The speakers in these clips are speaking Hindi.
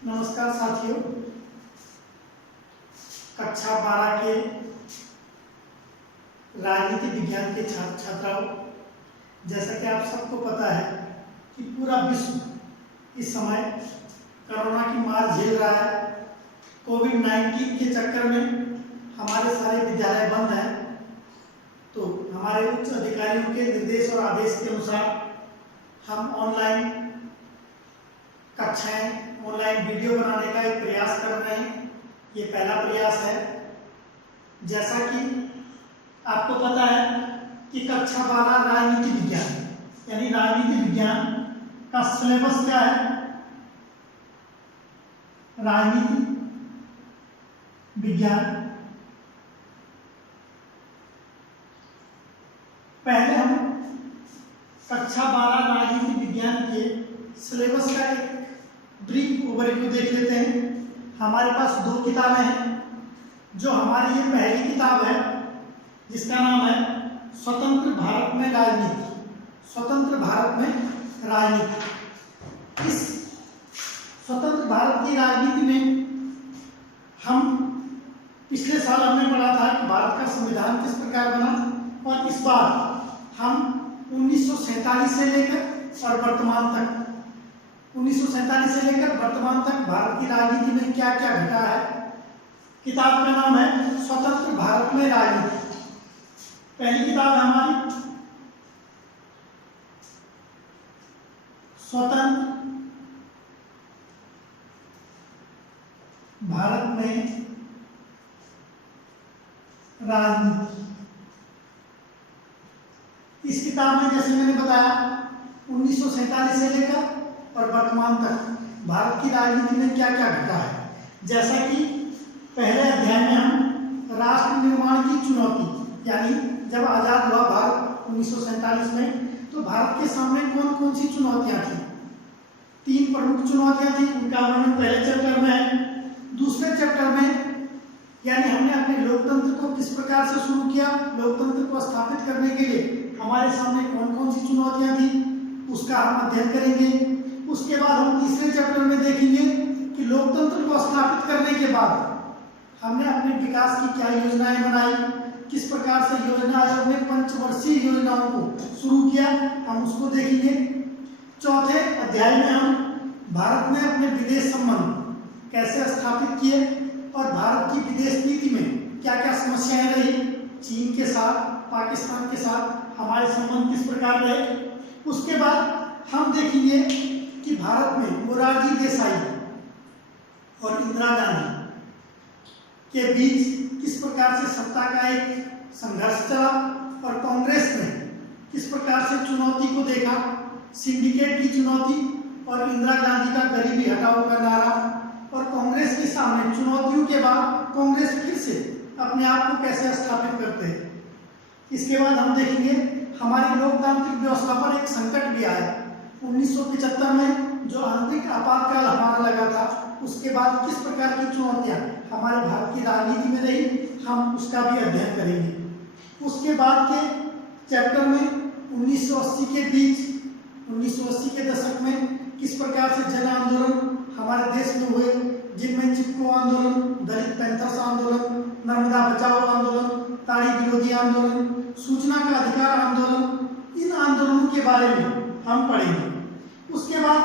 नमस्कार साथियों, कक्षा 12 के राजनीति विज्ञान के छात्र छात्राओं, जैसा कि आप सबको पता है कि पूरा विश्व इस समय कोरोना की मार झेल रहा है। कोविड-19 के चक्कर में हमारे सारे विद्यालय बंद हैं, तो हमारे उच्च अधिकारियों के निर्देश और आदेश के अनुसार हम ऑनलाइन कक्षाएं, ऑनलाइन वीडियो बनाने का एक प्रयास कर रहे हैं। ये पहला प्रयास है। जैसा कि आपको पता है कि कक्षा 12 राजनीति विज्ञान यानी राजनीति विज्ञान का सिलेबस क्या है। राजनीति विज्ञान पहले हम कक्षा 12 राजनीति विज्ञान के सिलेबस का एक ब्रीफ ओवरव्यू देख लेते हैं। हमारे पास दो किताबें हैं। जो हमारी ये पहली किताब है जिसका नाम है स्वतंत्र भारत में राजनीति। स्वतंत्र भारत में राजनीति। इस स्वतंत्र भारत की राजनीति में हम पिछले साल हमने पढ़ा था कि भारत का संविधान किस प्रकार बना, और इस बार हम 1947 से लेकर और वर्तमान तक 1947 से लेकर वर्तमान तक भारत की राजनीति में क्या क्या घटा है। किताब का नाम है स्वतंत्र भारत में राजनीति। पहली किताब है हमारी स्वतंत्र भारत में राजनीति। इस किताब में जैसे मैंने बताया 1947 से लेकर और वर्तमान तक भारत की राजनीति में क्या क्या घटा है। जैसा कि पहले अध्याय में हम राष्ट्र निर्माण की चुनौती, यानी जब आजाद हुआ भारत 1947 में, तो भारत के सामने कौन कौन सी चुनौतियां थी। 3 प्रमुख चुनौतियां थी, उनका वर्णन पहले चैप्टर में है। दूसरे चैप्टर में यानी हमने अपने लोकतंत्र को किस प्रकार से शुरू किया, लोकतंत्र को स्थापित करने के लिए हमारे सामने कौन कौन सी चुनौतियां थी, उसका हम अध्ययन करेंगे। उसके बाद हम तीसरे चैप्टर में देखेंगे कि लोकतंत्र को स्थापित करने के बाद हमने अपने विकास की क्या योजनाएं बनाई, किस प्रकार से योजना आयोग ने पंचवर्षीय योजनाओं को शुरू किया, हम उसको देखेंगे। चौथे अध्याय में हम भारत ने अपने विदेश संबंध कैसे स्थापित किए और भारत की विदेश नीति में क्या क्या समस्याएं रही, चीन के साथ, पाकिस्तान के साथ हमारे संबंध किस प्रकार रहे। उसके बाद हम देखेंगे कि भारत में मोरारजी देसाई और इंदिरा गांधी के बीच किस प्रकार से सत्ता का एक संघर्ष चला और कांग्रेस ने किस प्रकार से चुनौती को देखा, सिंडिकेट की चुनौती और इंदिरा गांधी का गरीबी हटाओ का नारा, और कांग्रेस के सामने चुनौतियों के बाद कांग्रेस फिर से अपने आप को कैसे स्थापित करते हैं। इसके बाद हम देखेंगे हमारी लोकतांत्रिक व्यवस्था पर एक संकट भी आया 1975 में, जो आंतरिक आपातकाल हमारा लगा था। उसके बाद किस प्रकार की चुनौतियां हमारे भारत की राजनीति में रही, हम उसका भी अध्ययन करेंगे। उसके बाद के चैप्टर में 1980 के बीच 1980 के दशक में किस प्रकार से जन आंदोलन हमारे देश में हुए, जिनमें चिपको आंदोलन, दलित पैंथर्स आंदोलन, नर्मदा बचाओ आंदोलन, ताड़ी विरोधी आंदोलन, सूचना का अधिकार आंदोलन, इन आंदोलनों के बारे में हम पढ़ेंगे। उसके बाद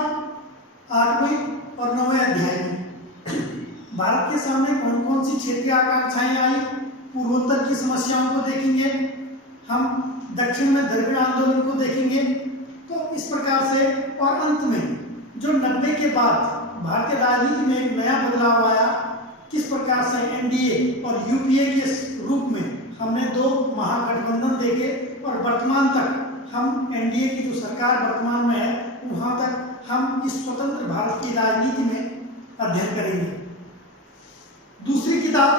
8वें और 9वें अध्याय में भारत के सामने कौन कौन सी क्षेत्रीय आकांक्षाएं आई, पूर्वोत्तर की समस्याओं को देखेंगे, हम दक्षिण में द्रविड़ आंदोलन को देखेंगे। तो इस प्रकार से, और अंत में जो 90 के बाद भारतीय राजनीति में एक नया बदलाव आया, किस प्रकार से एनडीए और यूपीए के रूप में हमने 2 महागठबंधन देखे, और वर्तमान तक हम एनडीए की जो सरकार वर्तमान में है वहां तक हम इस स्वतंत्र भारत की राजनीति में अध्ययन करेंगे। दूसरी किताब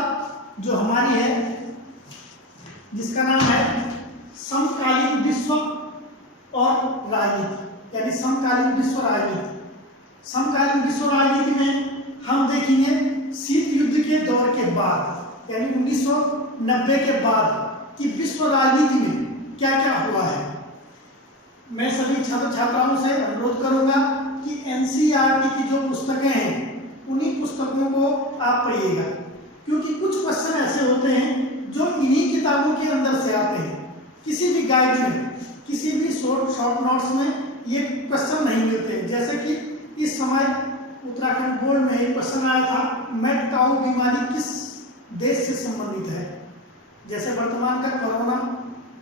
जो हमारी है जिसका नाम है समकालीन विश्व और राजनीति, यानी समकालीन विश्व राजनीति। समकालीन विश्व राजनीति में हम देखेंगे शीत युद्ध के दौर के बाद, यानी 1990 के बाद की विश्व राजनीति में क्या क्या हुआ है। मैं सभी छात्र छात्राओं से अनुरोध करूंगा कि एनसीईआरटी की जो पुस्तकें हैं उन्हीं पुस्तकों को आप पढ़िएगा, क्योंकि कुछ क्वेश्चन ऐसे होते हैं जो इन्हीं किताबों के अंदर से आते हैं। किसी भी गाइड में, किसी भी शॉर्ट नोट्स में ये क्वेश्चन नहीं मिलते। जैसे कि इस समय उत्तराखंड बोर्ड में एक क्वेश्चन आया था, मैड काउ बीमारी किस देश से संबंधित है। जैसे वर्तमान का कोरोना,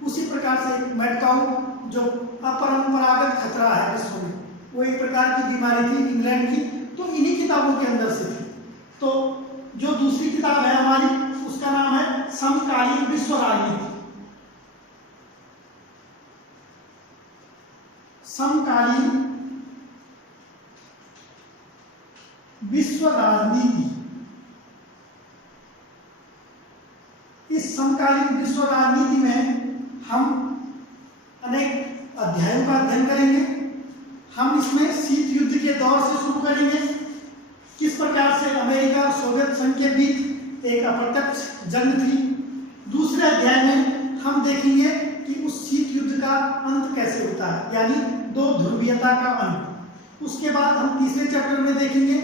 उसी प्रकार से मैड काउ जो अपरंपरागत खतरा है विश्व में, वो एक प्रकार की बीमारी थी इंग्लैंड की, तो इन्हीं किताबों के अंदर से थी। तो जो दूसरी किताब है हमारी, उसका नाम है समकालीन विश्व राजनीति। समकालीन विश्व राजनीति। इस समकालीन विश्व राजनीति में हम अनेक अध्यायों का अध्ययन करेंगे। हम इसमें शीत युद्ध के दौर से शुरू करेंगे, किस प्रकार से अमेरिका और सोवियत संघ के बीच एक अप्रत्यक्ष जंग थी। दूसरे अध्याय में हम देखेंगे कि उस शीत युद्ध का अंत कैसे होता है, यानी दो ध्रुवीयता का अंत। उसके बाद हम तीसरे चैप्टर में देखेंगे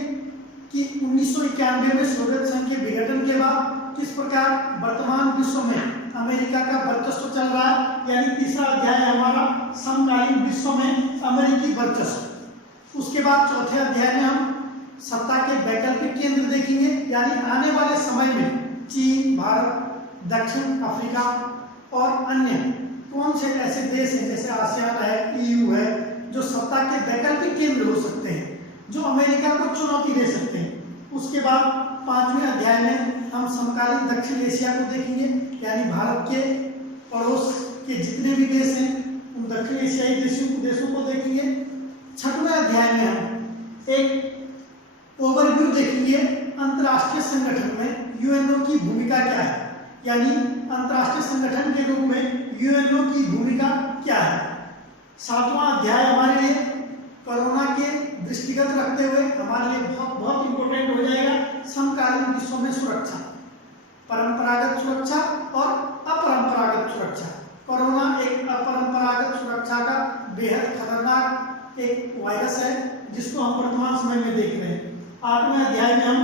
कि 1991 में सोवियत संघ के विघटन के बाद किस प्रकार वर्तमान विश्व में अमेरिका का वर्चस्व चल रहा है, यानी तीसरा अध्याय है हमारा समकालीन विश्व में अमेरिकी वर्चस्व। उसके बाद चौथे अध्याय में हम सत्ता के वैकल्पिक केंद्र देखेंगे, यानी आने वाले समय में चीन, भारत, दक्षिण अफ्रीका और अन्य कौन से ऐसे देश हैं, जैसे आसियान है, EU है, जो सत्ता के वैकल्पिक केंद्र हो सकते हैं, जो अमेरिका को चुनौती दे सकते हैं। उसके बाद पांचवें अध्याय में हम समकालीन दक्षिण एशिया को देखेंगे, यानी भारत के पड़ोस के जितने भी देश हैं उन दक्षिण एशियाई देशों को देखेंगे। छठवें अध्याय में हम एक ओवरव्यू देखेंगे अंतर्राष्ट्रीय संगठन में UNO की भूमिका क्या है, यानी अंतर्राष्ट्रीय संगठन के रूप में UNO की भूमिका क्या है। सातवां अध्याय हमारे लिए कोरोना के दृष्टिगत रखते हुए हमारे लिए बहुत इंपॉर्टेंट हो जाएगा, समकालीन विश्व में सुरक्षा, परंपरागत सुरक्षा और अपरंपरागत सुरक्षा। कोरोना एक अपरंपरागत सुरक्षा का बेहद खतरनाक एक वायरस है, जिसको हम वर्तमान समय में देख रहे हैं। आठवें अध्याय में हम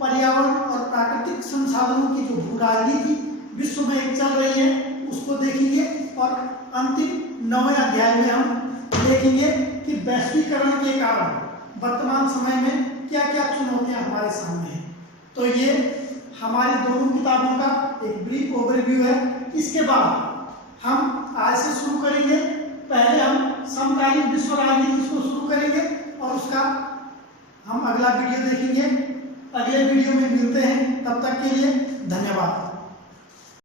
पर्यावरण और प्राकृतिक संसाधनों की जो भू राजनीति विश्व में एक चल रही है उसको देखेंगे। और अंतिम नौवें अध्याय में हम देखेंगे कि वैश्वीकरण के कारण वर्तमान समय में क्या क्या चुनौतियां हमारे सामने हैं। तो ये हमारी दोनों किताबों का एक ब्रीफ ओवरव्यू है। इसके बाद हम आज से शुरू करेंगे, पहले हम समकालीन विश्व राजनीति को शुरू करेंगे और उसका हम अगला वीडियो देखेंगे। अगले वीडियो में मिलते हैं, तब तक के लिए धन्यवाद।